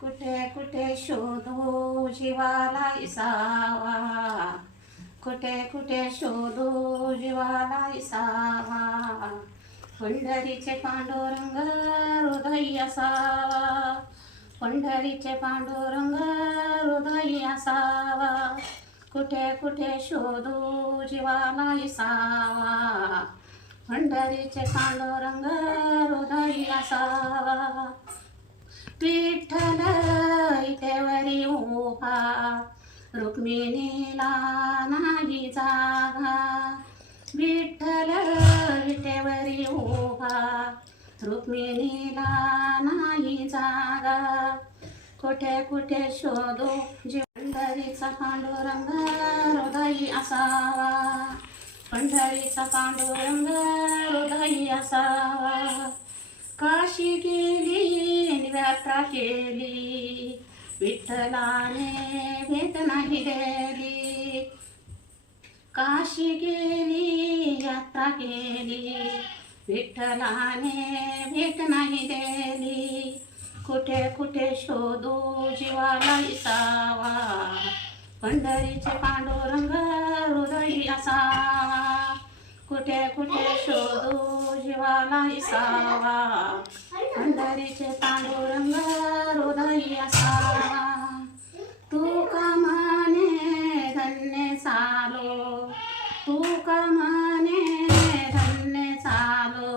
कुठे कुठे शोधू जीवाला इसावा, कुठे कुठे शोधू जीवाला इसावा. पंढरीचे पांडुरंग हृदय असावा, पंढरीचे पांडुरंग हृदय असावा. कुठे कुठे शोधू जीवाला इसावा, पंढरीचे पांडुरंग हृदय असावा. विठ्ठल इतेवरी उभा, रुक्मिणीला नाही जागा. विठ्ठल इतेवरी उभा, रुक्मिणीला नाही जागा. कुठे कुठे शोधू पंढरीचा पांडुरंग हृदय असावा, पंढरीचा पांडुरंग हृदय असावा. काशी गेली यात्रा केली, विठ्ठलाने भेट नाही दिली. काशी गेली यात्रा केली, विठ्ठलाने भेट नाही दिली. कुठे कुठे शोधू जीवाला इसावा, पंढरीचे पांडुरंग हृदय असावा. कुठे कुठे शोधू जीवाला इसावा, पंढरीचे पांडुरंग हृदय असावा. तुका म्हणे धन्य चालो, तुका म्हणे धन्य चालो.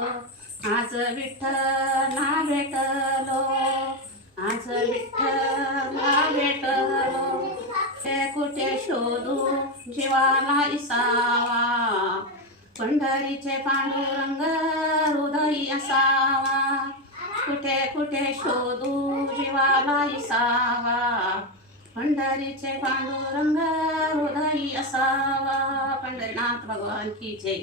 आज विठ्ठला भेटलो, आज विठ्ठला भेटलो. कुठे कुठे शोधू जीवाला इसावा, पंढरीचे पांडुरंग हृदय असावा. कुठे कुठे शोधू जीवाला इसावा, पंढरीचे पांडुरंग हृदय असावा. पंढरीनाथ भगवान की जय.